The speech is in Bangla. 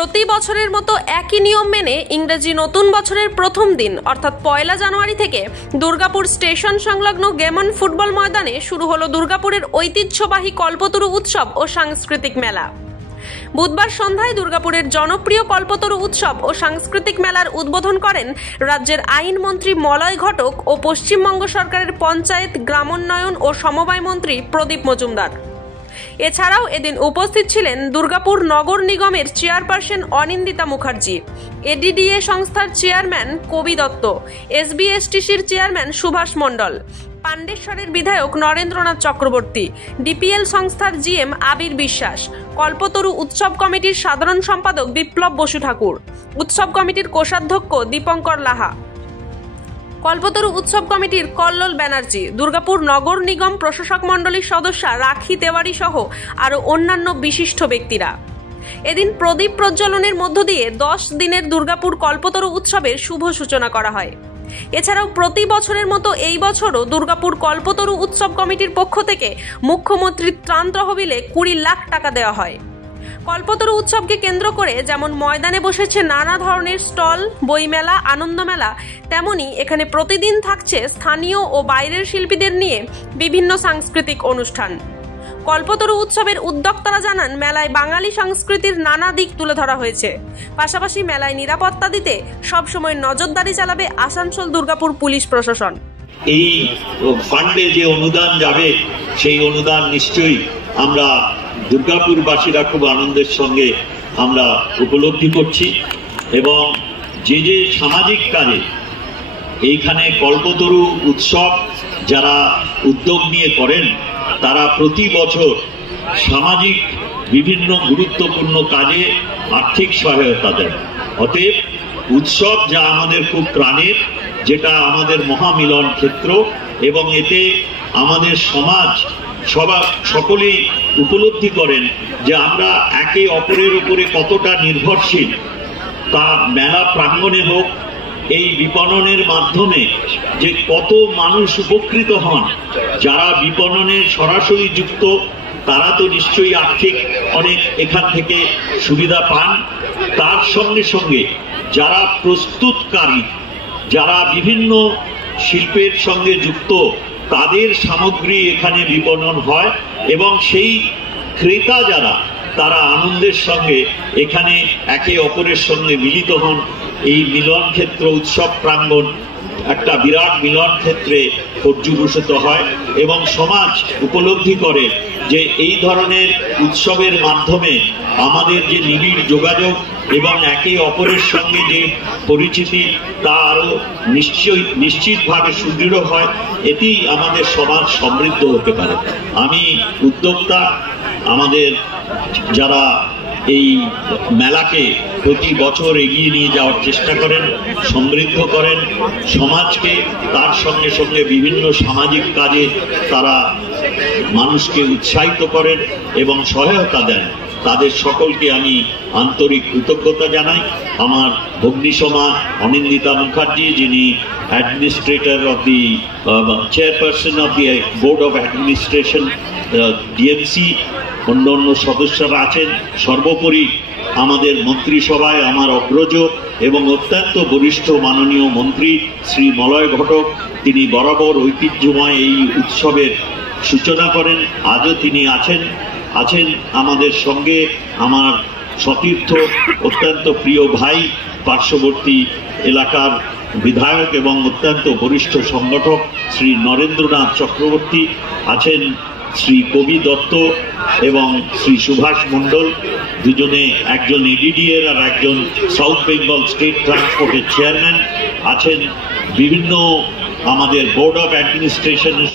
প্রতি বছরের মতো একই নিয়ম মেনে ইংরেজি নতুন বছরের প্রথম দিন অর্থাৎ 1 জানুয়ারি থেকে দুর্গাপুর স্টেশন সংলগ্ন গেমন ফুটবল ময়দানে শুরু হলো দুর্গাপুরের ঐতিহ্যবাহী কল্পতরু উৎসব ও সাংস্কৃতিক মেলা। বুধবার সন্ধ্যায় দুর্গাপুরের জনপ্রিয় কল্পতরু উৎসব ও সাংস্কৃতিক মেলার উদ্বোধন করেন রাজ্যের আইনমন্ত্রী মলয় ঘটক ও পশ্চিমবঙ্গ সরকারের পঞ্চায়েত, গ্রামোন্নয়ন ও সমবায় মন্ত্রী প্রদীপ মজুমদার। এছাড়াও এদিন উপস্থিত ছিলেন দুর্গাপুর নগর নিগমের চেয়ারপারসন অনিন্দিতা মুখার্জি, এডিডিএ সংস্থার চেয়ারম্যান কবি দত্ত, এসবিএসটিসির চেয়ারম্যান সুভাষ মণ্ডল, পাণ্ডেশ্বরের বিধায়ক নরেন্দ্রনাথ চক্রবর্তী, ডিপিএল সংস্থার জিএম আবির বিশ্বাস, কল্পতরু উৎসব কমিটির সাধারণ সম্পাদক বিপ্লব বসু ঠাকুর, উৎসব কমিটির কোষাধ্যক্ষ দীপঙ্কর লাহা, কল্পতরু উৎসব কমিটির কল্লোল ব্যানার্জি, দুর্গাপুর নগর নিগম প্রশাসক মণ্ডলীর সদস্যা রাখি তেওয়ারি সহ আরও অন্যান্য বিশিষ্ট ব্যক্তিরা। এদিন প্রদীপ প্রজ্বলনের মধ্য দিয়ে 10 দিনের দুর্গাপুর কল্পতরু উৎসবের শুভ সূচনা করা হয়। এছাড়াও প্রতি বছরের মতো এই বছরও দুর্গাপুর কল্পতরু উৎসব কমিটির পক্ষ থেকে মুখ্যমন্ত্রীর ত্রাণ তহবিলে 20 লাখ টাকা দেওয়া হয়। কল্পতরু উৎসবকে কেন্দ্র করে যেমন ময়দানে বসেছে নানা ধরনের স্টল, বইমেলা, আনন্দমেলা, তেমনি এখানে প্রতিদিন থাকছে স্থানীয় ও বাইরের শিল্পীদের নিয়ে বিভিন্ন সাংস্কৃতিক অনুষ্ঠান। কল্পতরু উৎসবের উদ্যোক্তারা জানান, মেলায় বাঙালি সংস্কৃতির নানা দিক তুলে ধরা হয়েছে। পাশাপাশি মেলায় নিরাপত্তা দিতে সবসময় নজরদারি চালাবে আসানসোল দুর্গাপুর পুলিশ প্রশাসন। এই ফান্ডে যে অনুদান যাবে সেই অনুদান নিশ্চয়ই আমরা দুর্গাপুরবাসীরা খুব আনন্দের সঙ্গে আমরা উপলব্ধি করছি এবং যে যে সামাজিক কাজে এইখানে কল্পতরু উৎসব যারা উদ্যোগ নিয়ে করেন তারা প্রতি বছর সামাজিক বিভিন্ন গুরুত্বপূর্ণ কাজে আর্থিক সহায়তা দেন। অতএব উৎসব যা আমাদের খুব প্রাণের, যেটা আমাদের মহামিলন ক্ষেত্র এবং এতে আমাদের সমাজ সকলেই উপলব্ধি করেন যে আমরা একে অপরের উপরে কতটা নির্ভরশীল। তা মেলা প্রাঙ্গণে হোক, এই বিপণনের মাধ্যমে যে কত মানুষ উপকৃত হন, যারা বিপণনের সরাসরি যুক্ত তারা তো নিশ্চয়ই আর্থিক অনেক এখান থেকে সুবিধা পান। তার সঙ্গে সঙ্গে যারা প্রস্তুতকারী, যারা বিভিন্ন শিল্পের সঙ্গে যুক্ত, তাদের সামগ্রী এখানে বিপণন হয় এবং সেই ক্রেতা যারা তারা আনন্দের সঙ্গে এখানে একে অপরের সঙ্গে মিলিত হন। এই মিলন ক্ষেত্র উৎসব প্রাঙ্গণ একটা বিরাট মিলন ক্ষেত্রে পর্যবসিত হয় এবং সমাজ উপলব্ধি করে যে এই ধরনের উৎসবের মাধ্যমে আমাদের যে নিবিড় যোগাযোগ এবং একে অপরের সঙ্গে যে পরিচিতি তা আরো নিশ্চিতভাবে সুদৃঢ় হয়। এটি আমাদের সমাজ সমৃদ্ধ হতে পারে। আমি উদ্যোক্তা, আমাদের যারা এই মেলাকে প্রতি বছর এগিয়ে নিয়ে যাওয়ার চেষ্টা করেন, সমৃদ্ধ করেন সমাজকে, তার সঙ্গে সঙ্গে বিভিন্ন সামাজিক কাজে তারা মানুষকে উৎসাহিত করেন এবং সহায়তা দেন, তাদের সকলকে আমি আন্তরিক কৃতজ্ঞতা জানাই। আমার ভগ্নীসমা অনিন্দিতা মুখার্জি, যিনি administrator of the chairperson of the board of administration DMC, অন্যান্য সদস্যরা আছেন। সর্বোপরি আমাদের মন্ত্রিসভায় আমার অগ্রজ এবং অত্যন্ত বরিষ্ঠ মাননীয় মন্ত্রী শ্রী মলয় ঘটক, তিনি বরাবর ঐতিহ্যময় এই উৎসবের সূচনা করেন। আজও তিনি আছেন আমাদের সঙ্গে। আমার সতীর্থ, অত্যন্ত প্রিয় ভাই, পার্শ্ববর্তী এলাকার বিধায়ক এবং অত্যন্ত বরিষ্ঠ সংগঠক শ্রী নরেন্দ্রনাথ চক্রবর্তী আছেন, শ্রী কবি দত্ত এবং শ্রী সুভাষ মণ্ডল, দুজনে একজন এডিডিএর আর একজন সাউথ বেঙ্গল স্টেট ট্রান্সপোর্টের চেয়ারম্যান আছেন। বিভিন্ন আমাদের বোর্ড অফ অ্যাডমিনিস্ট্রেশনের